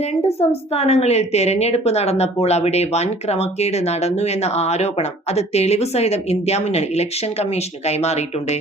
രണ്ട് സംസ്ഥാനങ്ങളിൽ തെരഞ്ഞെടുപ്പ് നടന്നപ്പോൾ അവിടെ വൻ ക്രമക്കേട് നടന്നു എന്ന ആരോപണം അത് തെളിവ് സഹിതം ഇന്ത്യ മുന്നണി ഇലക്ഷൻ കമ്മീഷന് കൈമാറിയിട്ടുണ്ട്.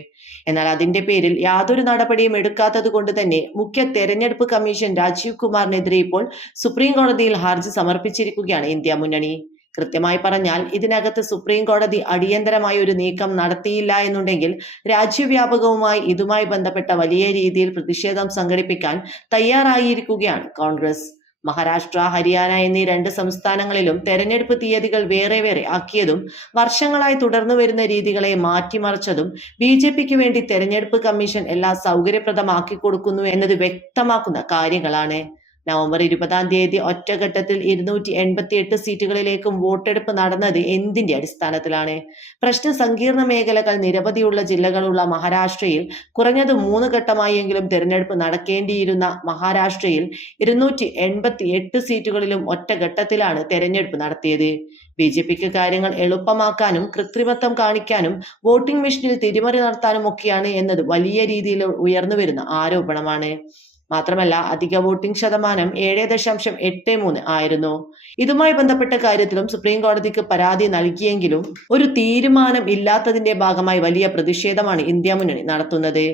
എന്നാൽ അതിന്റെ പേരിൽ യാതൊരു നടപടിയും എടുക്കാത്തത് കൊണ്ട് തന്നെ മുഖ്യ തെരഞ്ഞെടുപ്പ് കമ്മീഷൻ രാജീവ് കുമാറിനെതിരെ ഇപ്പോൾ സുപ്രീം കോടതിയിൽ ഹർജി സമർപ്പിച്ചിരിക്കുകയാണ് ഇന്ത്യ മുന്നണി. കൃത്യമായി പറഞ്ഞാൽ ഇതിനകത്ത് സുപ്രീം കോടതി അടിയന്തരമായ ഒരു നീക്കം നടത്തിയില്ല എന്നുണ്ടെങ്കിൽ രാജ്യവ്യാപകവുമായി ഇതുമായി ബന്ധപ്പെട്ട വലിയ രീതിയിൽ പ്രതിഷേധം സംഘടിപ്പിക്കാൻ തയ്യാറായിരിക്കുകയാണ് കോൺഗ്രസ്. മഹാരാഷ്ട്ര ഹരിയാന എന്നീ രണ്ട് സംസ്ഥാനങ്ങളിലും തെരഞ്ഞെടുപ്പ് തീയതികൾ വേറെ വേറെ ആക്കിയതും വർഷങ്ങളായി തുടർന്നു വരുന്ന രീതികളെ മാറ്റിമറിച്ചതും ബി ജെ പിക്ക് വേണ്ടി തെരഞ്ഞെടുപ്പ് കമ്മീഷൻ എല്ലാം സൗകര്യപ്രദമാക്കി കൊടുക്കുന്നു എന്നത് വ്യക്തമാക്കുന്ന കാര്യങ്ങളാണ്. നവംബർ ഇരുപതാം തീയതി ഒറ്റഘട്ടത്തിൽ ഇരുന്നൂറ്റി എൺപത്തി എട്ട് സീറ്റുകളിലേക്കും വോട്ടെടുപ്പ് നടന്നത് എന്തിന്റെ അടിസ്ഥാനത്തിലാണ്? പ്രശ്ന സങ്കീർണ മേഖലകൾ നിരവധിയുള്ള ജില്ലകളുള്ള മഹാരാഷ്ട്രയിൽ കുറഞ്ഞത് മൂന്ന് ഘട്ടമായെങ്കിലും തിരഞ്ഞെടുപ്പ് നടക്കേണ്ടിയിരുന്ന മഹാരാഷ്ട്രയിൽ ഇരുന്നൂറ്റി എൺപത്തി എട്ട് സീറ്റുകളിലും ഒറ്റഘട്ടത്തിലാണ് തെരഞ്ഞെടുപ്പ് നടത്തിയത്. ബി ജെ പിക്ക് കാര്യങ്ങൾ എളുപ്പമാക്കാനും കൃത്രിമത്വം കാണിക്കാനും വോട്ടിംഗ് മെഷീനിൽ തിരിമറി നടത്താനും ഒക്കെയാണ് എന്നത് വലിയ രീതിയിൽ ഉയർന്നു വരുന്ന ആരോപണമാണ്. മാത്രമല്ല അധിക വോട്ടിംഗ് ശതമാനം ഏഴ് ദശാംശം എട്ട് മൂന്ന് ആയിരുന്നു. ഇതുമായി ബന്ധപ്പെട്ട കാര്യത്തിലും സുപ്രീം കോടതിക്ക് പരാതി നൽകിയെങ്കിലും ഒരു തീരുമാനം ഇല്ലാത്തതിന്റെ ഭാഗമായി വലിയ പ്രതിഷേധമാണ് ഇന്ത്യ മുന്നണി നടത്തുന്നത്.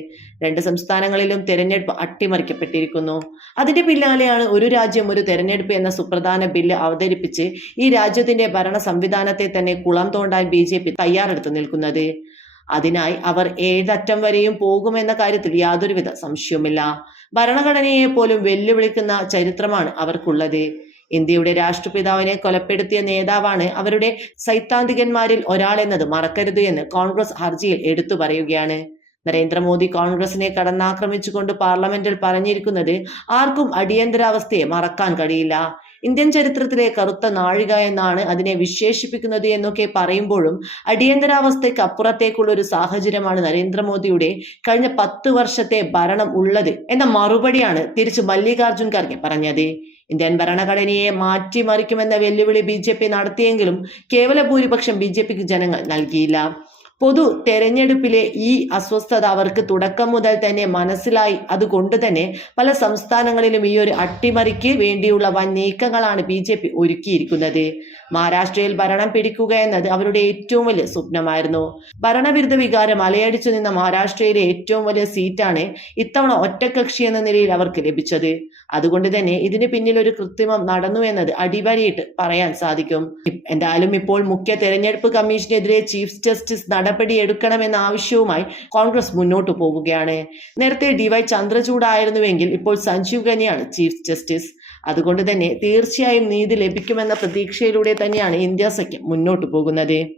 രണ്ട് സംസ്ഥാനങ്ങളിലും തെരഞ്ഞെടുപ്പ് അട്ടിമറിക്കപ്പെട്ടിരിക്കുന്നു. അതിന്റെ പിന്നാലെയാണ് ഒരു രാജ്യം ഒരു തെരഞ്ഞെടുപ്പ് എന്ന സുപ്രധാന ബില്ല് അവതരിപ്പിച്ച് ഈ രാജ്യത്തിന്റെ ഭരണ സംവിധാനത്തെ തന്നെ കുളം തോണ്ടാൻ ബി തയ്യാറെടുത്ത് നിൽക്കുന്നത്. അതിനായി അവർ ഏഴറ്റം വരെയും പോകുമെന്ന കാര്യത്തിൽ യാതൊരുവിധ സംശയവുമില്ല. ഭരണഘടനയെ പോലും വെല്ലുവിളിക്കുന്ന ചരിത്രമാണ് അവർക്കുള്ളത്. ഇന്ത്യയുടെ രാഷ്ട്രപിതാവിനെ കൊലപ്പെടുത്തിയ നേതാവാണ് അവരുടെ സൈദ്ധാന്തികന്മാരിൽ ഒരാളെന്നത് മറക്കരുത് എന്ന് കോൺഗ്രസ് ഹർജിയിൽ എടുത്തു പറയുകയാണ്. നരേന്ദ്രമോദി കോൺഗ്രസിനെ കടന്നാക്രമിച്ചുകൊണ്ട് പാർലമെന്റിൽ പറഞ്ഞിരിക്കുന്നത് ആർക്കും അടിയന്തരാവസ്ഥയെ മറക്കാൻ കഴിയില്ല. ഇന്ത്യൻ ചരിത്രത്തിലെ കറുത്ത നാഴിക എന്നാണ് അതിനെ വിശേഷിപ്പിക്കുന്നത് എന്നൊക്കെ പറയുമ്പോഴും അടിയന്തരാവസ്ഥയ്ക്ക് അപ്പുറത്തേക്കുള്ള ഒരു സാഹചര്യമാണ് നരേന്ദ്രമോദിയുടെ കഴിഞ്ഞ പത്ത് വർഷത്തെ ഭരണം ഉള്ളത് എന്ന മറുപടിയാണ് തിരിച്ച് മല്ലികാർജുൻ ഖർഗെ പറഞ്ഞത്. ഇന്ത്യൻ ഭരണഘടനയെ മാറ്റിമറിക്കുമെന്ന വെല്ലുവിളി ബി ജെ പി നടത്തിയെങ്കിലും കേവല ഭൂരിപക്ഷം ബി ജെ പിക്ക് ജനങ്ങൾ നൽകിയില്ല. പൊതു തെരഞ്ഞെടുപ്പിലെ ഈ അസ്വസ്ഥത അവർക്ക് തുടക്കം മുതൽ തന്നെ മനസ്സിലായി. അതുകൊണ്ട് തന്നെ പല സംസ്ഥാനങ്ങളിലും ഈ ഒരു അട്ടിമറിക്ക് വേണ്ടിയുള്ള വൻ നീക്കങ്ങളാണ് ബി ജെ പി ഒരുക്കിയിരിക്കുന്നത്. മഹാരാഷ്ട്രയിൽ ഭരണം പിടിക്കുക എന്നത് അവരുടെ ഏറ്റവും വലിയ സ്വപ്നമായിരുന്നു. ഭരണവിരുദ്ധ വികാരം അലയടിച്ചു നിന്ന മഹാരാഷ്ട്രയിലെ ഏറ്റവും വലിയ സീറ്റാണ് ഇത്തവണ ഒറ്റക്കക്ഷി എന്ന നിലയിൽ അവർക്ക് ലഭിച്ചത്. അതുകൊണ്ട് തന്നെ ഇതിന് പിന്നിൽ ഒരു കൃത്രിമം നടന്നു എന്നത് അടിവരയിട്ട് പറയാൻ സാധിക്കും. എന്തായാലും ഇപ്പോൾ മുഖ്യ തെരഞ്ഞെടുപ്പ് കമ്മീഷനെതിരെ ചീഫ് ജസ്റ്റിസ് നടപടിയെടുക്കണമെന്ന ആവശ്യവുമായി കോൺഗ്രസ് മുന്നോട്ട് പോവുകയാണ്. നേരത്തെ ഡിവൈ ചന്ദ്രചൂഡായിരുന്നുവെങ്കിൽ ഇപ്പോൾ സഞ്ജീവ് ഖനിയാണ് ചീഫ് ജസ്റ്റിസ്. അതുകൊണ്ട് തന്നെ തീർച്ചയായും നീതി ലഭിക്കുമെന്ന പ്രതീക്ഷയിലൂടെ തന്നെയാണ് ഇന്ത്യ സഖ്യം മുന്നോട്ട് പോകുന്നത്.